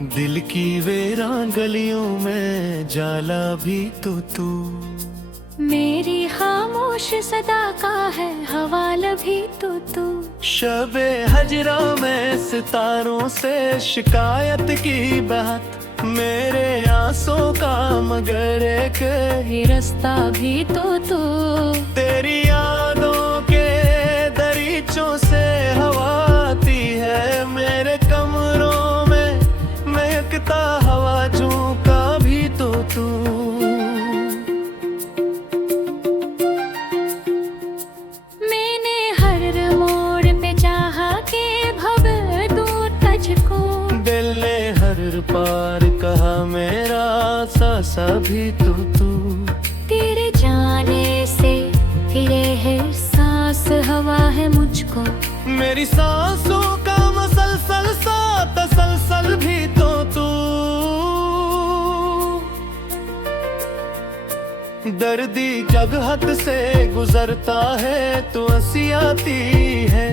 दिल की वीरान गलियों में जाला भी तू मेरी खामोश सदा का है हवाला भी तू शबे हजरा में सितारों से शिकायत की बात मेरे आंसों का मगर एक ही रास्ता भी तू तेरी यादों के दरीचों से हवा आती है मेरे कमरों में महकता हवा झोंका भी तू मैंने हर मोड़ पे चाहा के भव दूं तुझको दिल ने हर पार कहा मेरा सा भी तू तेरे जाने से फिरे है सांस हवा है मुझको मेरी सांसों का मसलसल सा तसलसल भी तो तू दर्दी जब हद से गुजरता है तो हंसी आती है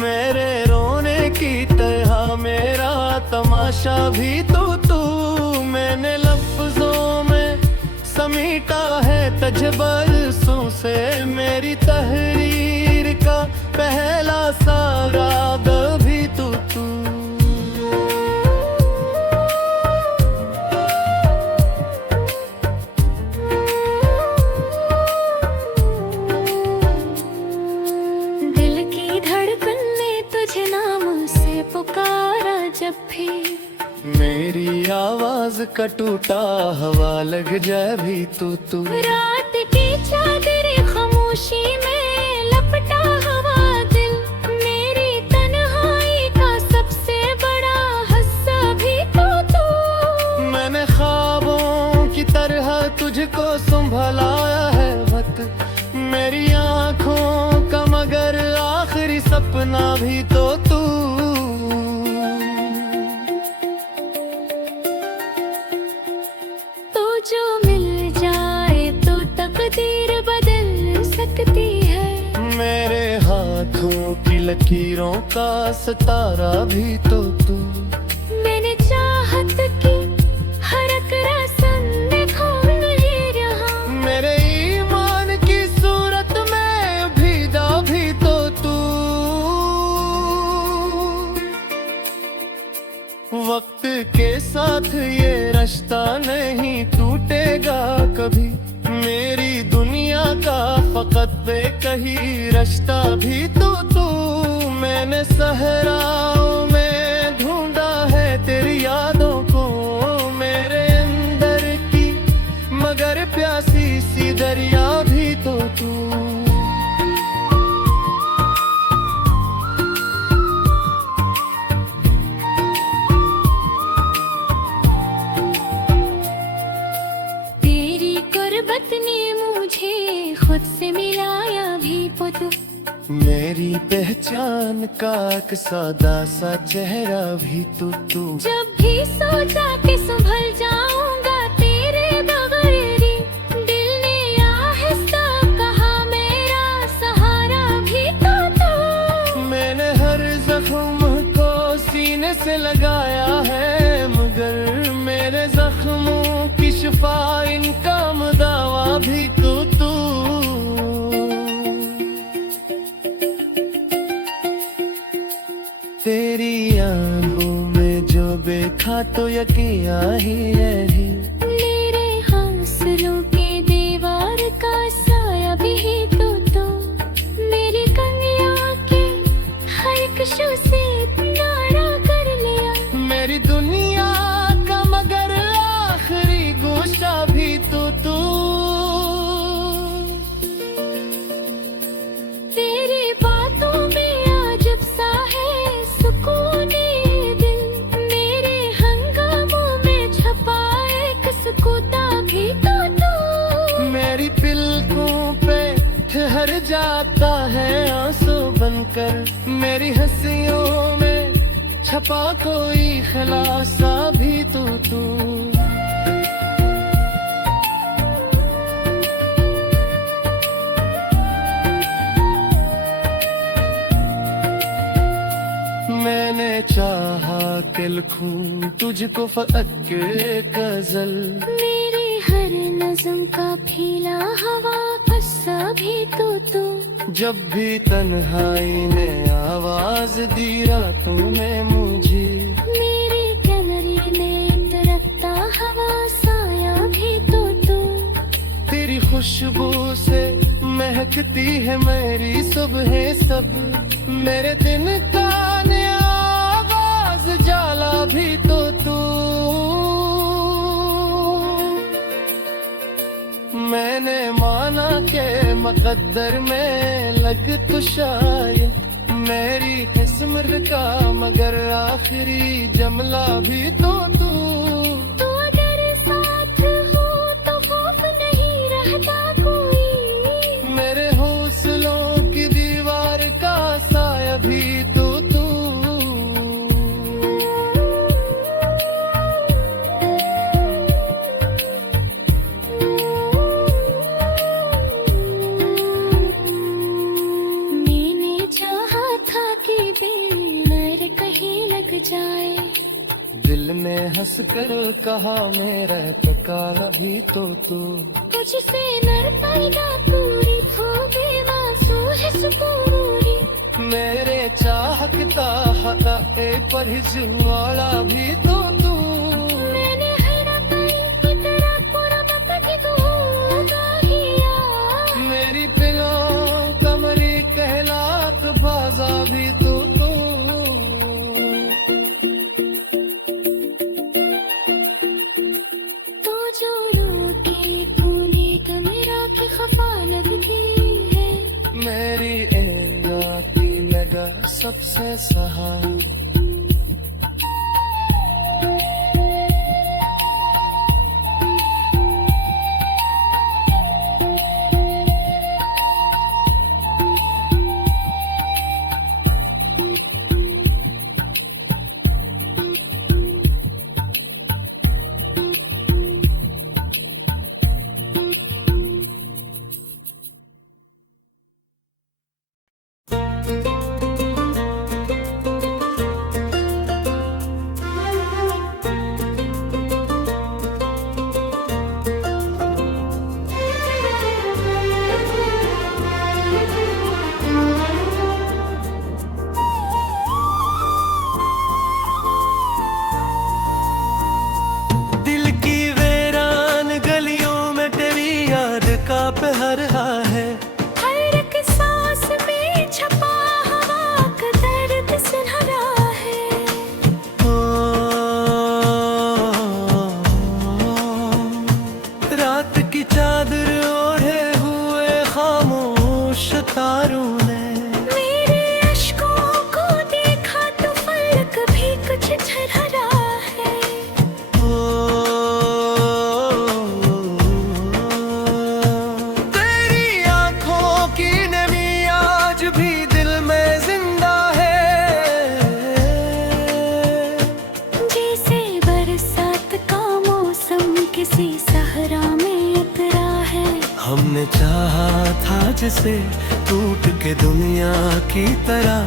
मेरे रोने की तरह मेरा तमाशा भी तू मैंने लफ्जों में समीटा है तुझ बरसों से मेरी तहरीर का पहला साराग भी तू दिल की धड़कन ने तुझे नाम से पुकारा जब भी मेरी आवाज का टूटा हवा लग जाए भी तू रात की चादर खामोशी में लपटा हवा दिल मेरी तन्हाई का सबसे बड़ा हिस्सा भी तू मैंने ख्वाबों की तरह तुझको संभलाया है वक्त मेरी आँखों का मगर आखिरी सपना भी तो तू जो मिल जाए तो तकदीर बदल सकती है मेरे हाथों की लकीरों का सितारा भी तो तू मैंने चाहत की हर एक रस्म देखो नहीं रहा मेरे ईमान की सूरत में भीगा भी तो तू वक्त के साथ ये रिश्ता नहीं टूटेगा कभी मेरी दुनिया का फकत एक ही रिश्ता भी तू मैंने सहराओं में ढूंढा है तेरी यादों को मेरे अंदर की मगर प्यासी सी दरिया भी तो तू गुर्बत ने मुझे खुद से मिलाया भी पुतु मेरी पहचान का एक सादा सा चेहरा भी तू जब भी सोचा कि संभल जाऊंगा तेरे बगैर दिल ने आहिस्ता कहा मेरा सहारा भी तू मैंने हर जख्म को सीने से लगाया है मगर मेरे जख्मों की शिफा इनका दावा भी तू तेरी आंखों में जो देखा तो यकीन ही रही मेरे हौसलों के दीवार का साया भी तू मेरी कन्या के हर कशों से नारा कर लिया मेरी दुनिया का मगर आखिरी गोशा भी तू तेरी बातों में अजब सा है सुकून दिल मेरे हंगामों में छपा एक सुकूता भी तू मेरी पिलकों पे ठहर जाता है आंसू बनकर मेरी हंसियों में छपा कोई खलासा भी तू मैंने चाहा कि लिखूं तुझको फकत के गजल। मेरी हर नज़्म का फीला हवा कस्सा भी तू। जब भी तन्हाई ने आवाज दी रातों में मुझे, मेरी कैमरे में तरकता हवा साया भी तू। तेरी खुशबू से महकती है मेरी सुबह सब, मेरे दिन का नया आगाज जाला भी तो तू। मैंने माना के मुकद्दर में लग तो शायद मेरी किस्मत का, मगर आखिरी जमला भी तो तू। तू अगर साथ हो तो खौफ नहीं रहता कोई, मेरे हौसलों की दीवार का साया भी तो तू। मैंने चाहा था कि दिल मेरे कहीं लग जाए, दिल में हंस कर कहा मेरा तकाला भी तो तू। तुझसे नर पैदा पूरी हो बेवासो है सुपूरी, मेरे चाहता ए पर हिजवाला भी तो तू। मैंने हरा पल की तरह पूरा वक्त दूंगा हिया, मेरी पिलो कमरी कहलात बाजा भी तो तू। तो जो रूठे कोने कमरा की खफा लगती है, मेरी एंगा की नगाह सबसे सहा। पहर है हर एक सांस में छपा हवा का दर्द सुनहरा है। रात की चादर ओढ़े हुए खामोश तारों ने मेरे अश्कों को देखा तो फलक भी कुछ झरझरा है। तेरी आंखों की नमी आज भी दिल में जिंदा है, जैसे बरसात का मौसम किसी सहरा में उतरा है। हमने चाहा था जिसे टूट के दुनिया की तरह,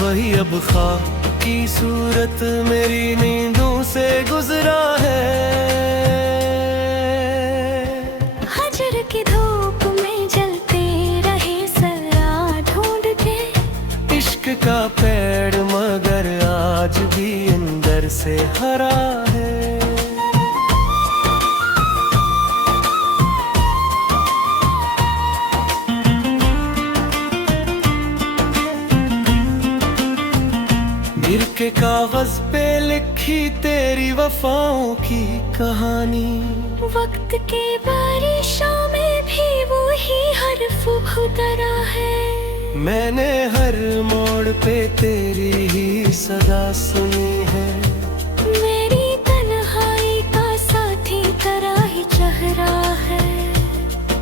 वही अब ख्वाब की सूरत मेरी नींदों से गुजरा है। हजर की धूप में जलते रहे सरा ढूंढ के, इश्क का पेड़ मगर आज भी अंदर से हरा है। गिर के कागज पे लिखी तेरी वफाओं की कहानी, वक्त के बारिशों में भी वो ही हर्फ उतरा है। मैंने हर मोड़ पे तेरी ही सदा सुनी है, मेरी तन्हाई का साथी तरह ही चेहरा है।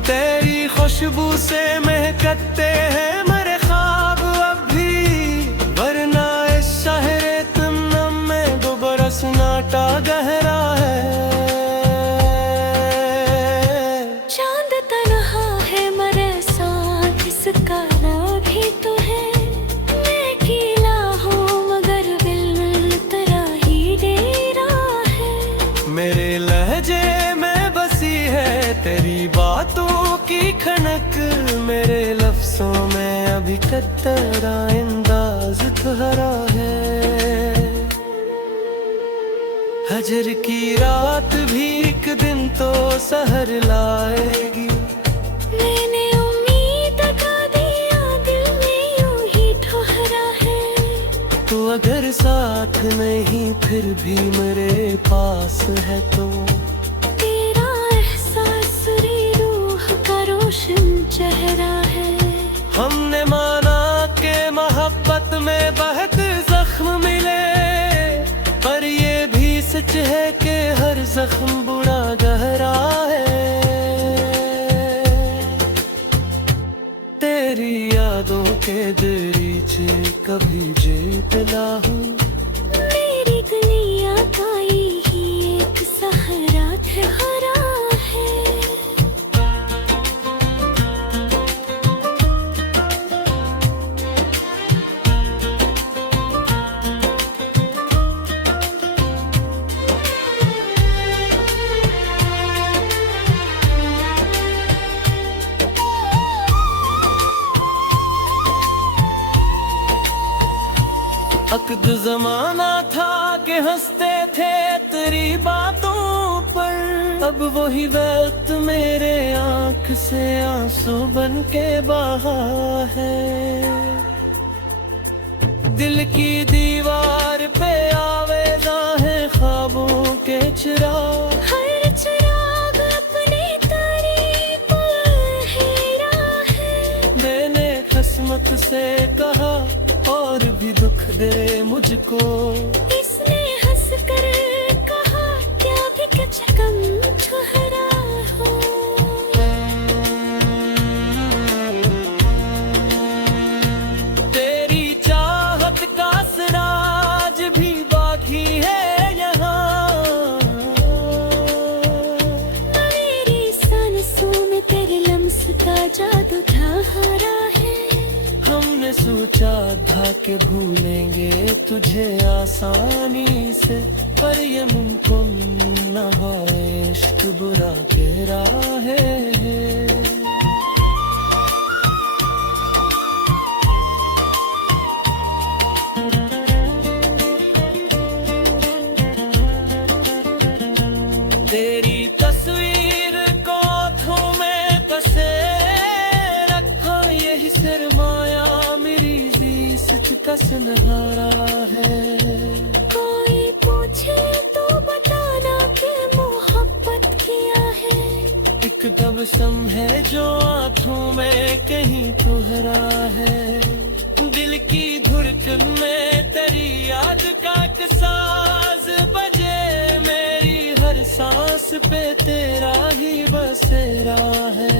तेरी खुशबू से महकते हैं मेरे ख्वाब अब भी, वरना इस शहरे तुमनम में दो बरस नाटा गहरा है। चांद तन्हा है मरे साथ इसका भी तो है। मैं गीला हूँ मगर दिल सांसों में अभी तक तेरा अंदाज तुम्हारा है। हजर की रात भी एक दिन तो सहर लाएगी। मैंने उम्मीद का दिया, दिल में यूं ही ठहरा है। तो अगर साथ नहीं फिर भी मेरे पास है तो तेरा एहसास रे रूह का रोशन चेहरा है। हमने माना के मोहब्बत में बहुत जख्म मिले, पर ये भी सच है कि हर जख्म बुरा गहरा है। तेरी यादों के दरीचे कभी जीत ना हूँ। मेरी दुनिया का यही एक सहारा ठहरा है। अक्द जमाना था कि हंसते थे तेरी बातों पर, अब वही वक्त मेरे आंख से आंसू बन के बहा है। दिल की दीवार पे आवेदा है ख्वाबों के चिराग। हर चिराग अपनी तारीफ हेरा है। मैंने किस्मत से कहा और भी दुख दे मुझको। इसने हंस कर कहा क्या भी कुछ कम ठहरा हो। तेरी चाहत का सिराज भी बाकी है यहाँ। मेरी सांसों में तेरे लम्स का जादू ठहरा है। हमने सोचा था कि भूलेंगे तुझे आसानी से, पर ये मुमकिन न हो, इश्क बुरा गहरा है। तेरी तस्वीर को आँखों में कसे रखा, यही सरमाया मेरी ज़िंदगी का सुनहरा है। कोई पूछे तो बताना कि मोहब्बत किया है। एक तबसम है जो आँखों में कहीं तुहरा है। दिल की धड़कन में तेरी याद का एक साज बजे, मेरी हर सांस पे तेरा ही बसेरा है।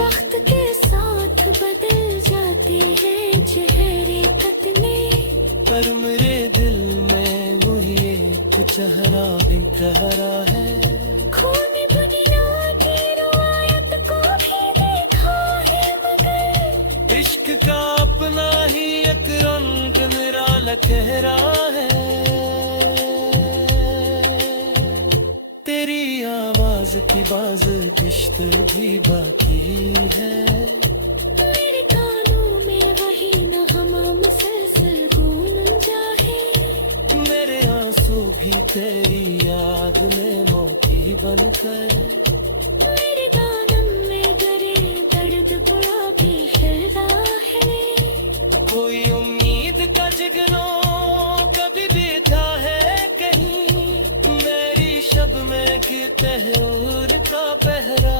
वक्त के साथ बदल जाते हैं चेहरे कतने, पर मेरे दिल में वही एक चेहरा भी गहरा है। खून दुनिया की रुआयत को भी देखा है, मगर इश्क का अपना ही एक रंग निराला चेहरा है। तेरी आवाज की बाज किश्त भी बाकी है। मेरे कानों में वही नगमा मुसलसल गूंजा है। मेरे आंसू भी तेरी याद में मोती बनकर, मेरे दानम में गरे दर्द बुरा भी हिल रहा है। कोई उम्मीद का जगनो कभी बीता है कहीं, मेरी शब में की तहूर का पहरा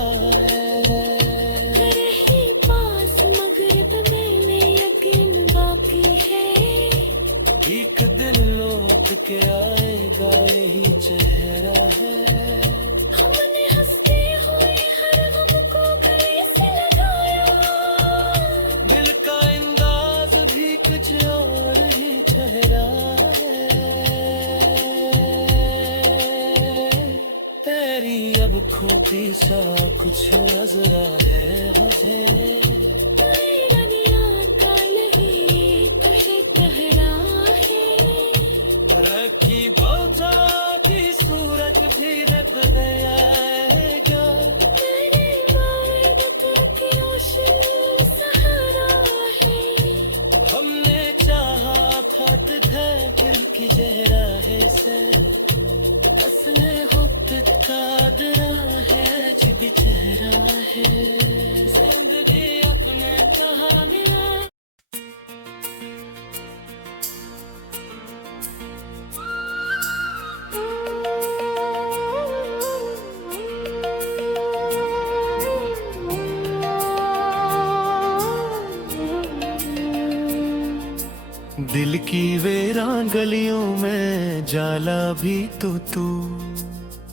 है। रही पास मगरिब में यकीन बाकी है। एक दिन लौट के आएगा यही चेहरा है। हमने हंसते हुए हर गम को गले से लगाया। दिल का अंदाज भी कुछ और ही चेहरा है। तेरी अब खोती सा कुछ नजरा है मुझे। मेरा दिया का नहीं कहे कहरा है। रखी बोझा की सूरत भी रख गया है क्या? मेरे मर्द की रोशनी सहारा sen Asne hubdet kadra hai Jibi chehra hai Zindagi apne kahaniyan दिल की वीरान गलियों में जाला भी तू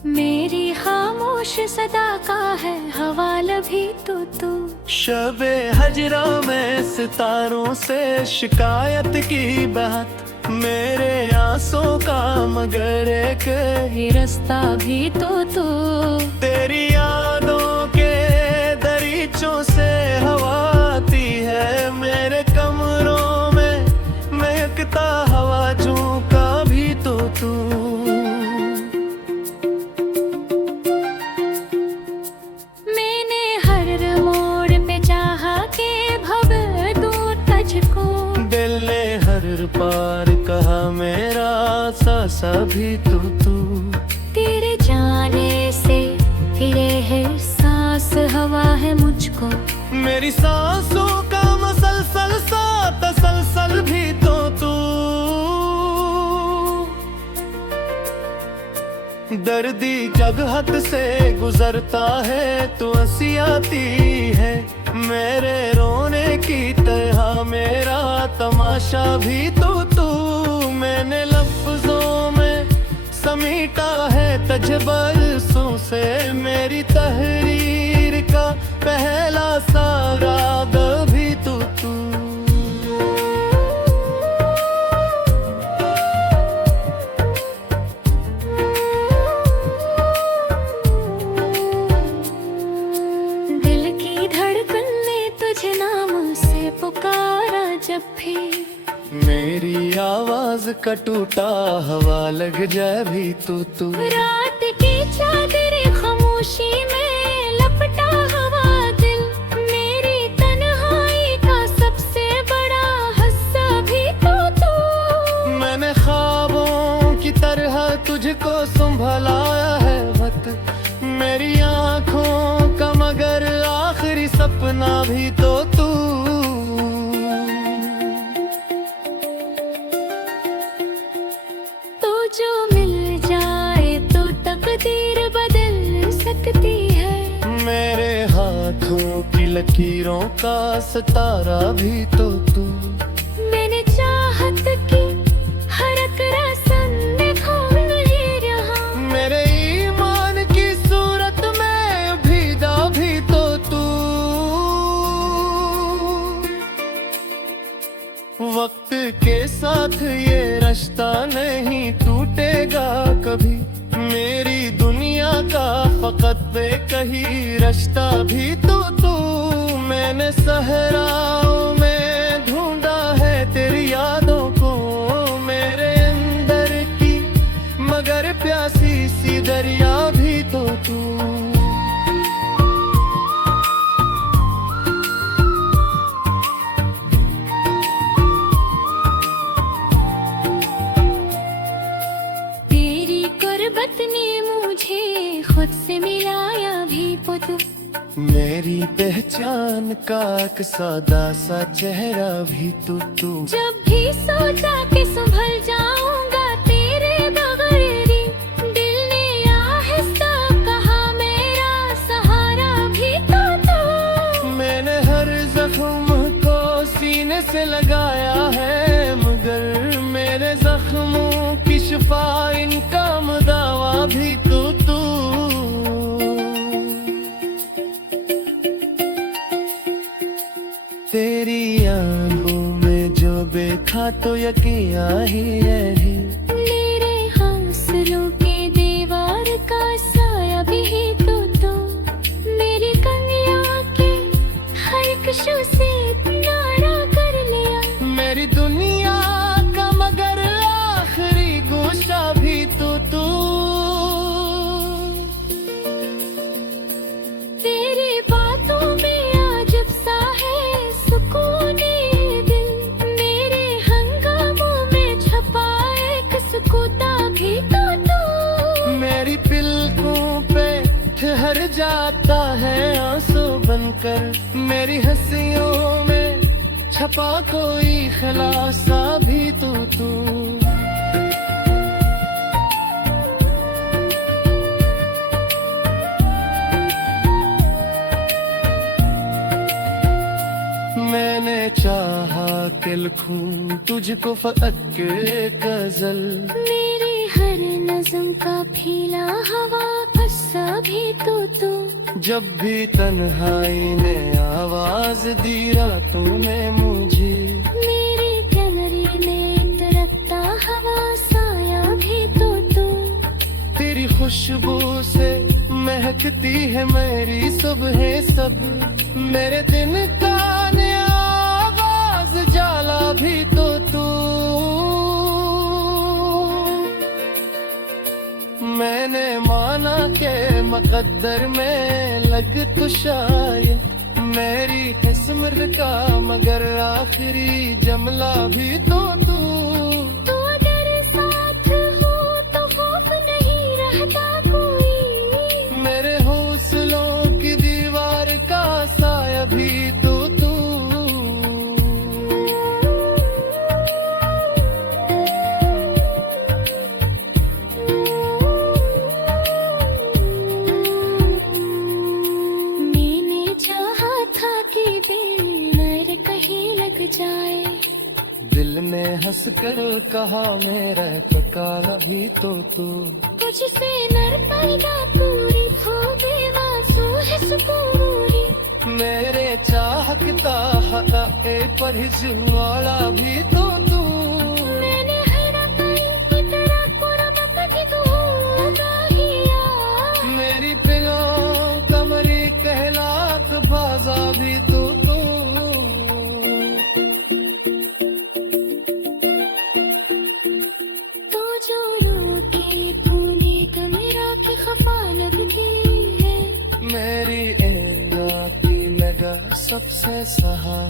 मेरी खामोश सदा का है हवाला भी तू शबे हजरा में सितारों से शिकायत की बात मेरे आंसों का मगर एक ये रास्ता भी तू तेरी यादों के दरीचों से हवा आती है मेरे कमरों में महकता हवा झोंका भी तू मैंने हर मोड़ पे चाहा के भव दूं तुझको दिल ने हर पार कहा मेरा सा भी तू तेरे जाने से फिरे है सांस हवा है मुझको मेरी सांसों का मसलसल सा तसलसल भी तू दर्दी जग हद से गुजरता है तो हंसी आती है मेरे रोने की तरह मेरा तमाशा भी तू मैंने लफ्जों में समीटा है तजबरसों से मेरी तहरीर का पहला सारा भी तू दिल की धड़कन ने तुझे नाम से पुकारा जब भी मेरी आवाज का टूटा हवा लग जाए भी तू रात की चादर खामोशी में लपटा हवा दिल मेरी तन्हाई का सबसे बड़ा हिस्सा भी तू मैंने ख्वाबों की तरह तुझको संभलाया है वक्त मेरी आंखों का मगर आखिरी सपना भी तू जो मिल जाए तो तकदीर बदल सकती है मेरे हाथों की लकीरों का सितारा भी तू मैंने चाहत की हर एक रस्म देखो नहीं रहा मेरे ईमान की सूरत में भीगा भी तू वक्त के साथ ये रिश्ता नहीं टूटेगा कभी मेरी दुनिया का फकत एक ही रिश्ता भी तू मैंने सहराओं में ढूंढा है तेरी यादों को मेरे अंदर की मगर प्यासी सी दरिया भी तू गुर्बत ने मुझे खुद से मिलाया भी पुतु मेरी पहचान का एक सादा सा चेहरा भी तू जब भी सोचा कि संभल जाऊंगा तेरे बगैर दिल ने आहिस्ता कहा मेरा सहारा भी तू मैंने हर जख्म को सीने से लगाया है मगर मेरे जख्मों की शिफा इनका दावा भी तू तेरी आंखों में जो देखा तो यकीन ही है मेरे हौसलों के दीवार का साया भी तू मेरी कमियां के हर कशों से नारा कर लिया मेरी दुनिया का मगर आखिरी गोशा भी तू तेरी बातों में अजब सा है सुकून दिल मेरे हंगामों में छपा एक भी तो मेरी पिलकों पे ठहर जाता है आंसू बनकर, मेरी हंसियों में छपा कोई खलासा भी तू। मैंने चाहा कि लिखूं तुझको फकत के गजल, मेरी हर नज़म का फीला हवा कस्सा भी तो। जब भी तन्हाई ने आवाज दी रातों में मुझे, मेरी कैमरे ने तरकता हवा साया भी तो। तेरी खुशबू से महकती है मेरी सुबह सब, मेरे दिन का नया आवाज जाला भी तो तू। मैंने माना के मुकद्दर में लग तो शायद मेरी किस्मत का, मगर आखिरी जमला भी तो तू। तो अगर साथ हो तो खौफ नहीं रहता कोई, मेरे हौसलों की दीवार का साया भी तो तू। मैंने चाहा था कि दिल मेरे कहीं लग जाए, दिल ने हंस कर कहा मेरा पकाला भी तो तू। तुझसे नर पैदा पूरी हो बेवासो है सुकूरी, मेरे चाहता ए पर वाला भी तो तू। मैंने हैरा पल की तरह कुर्बत की तू होगा हिया, मेरी पिलों कमरी कहलात बाजा भी तो तू। तो जो रूठी तूने तो मेरा की खफा लगती है, मेरी एंगा की नगा सबसे सहा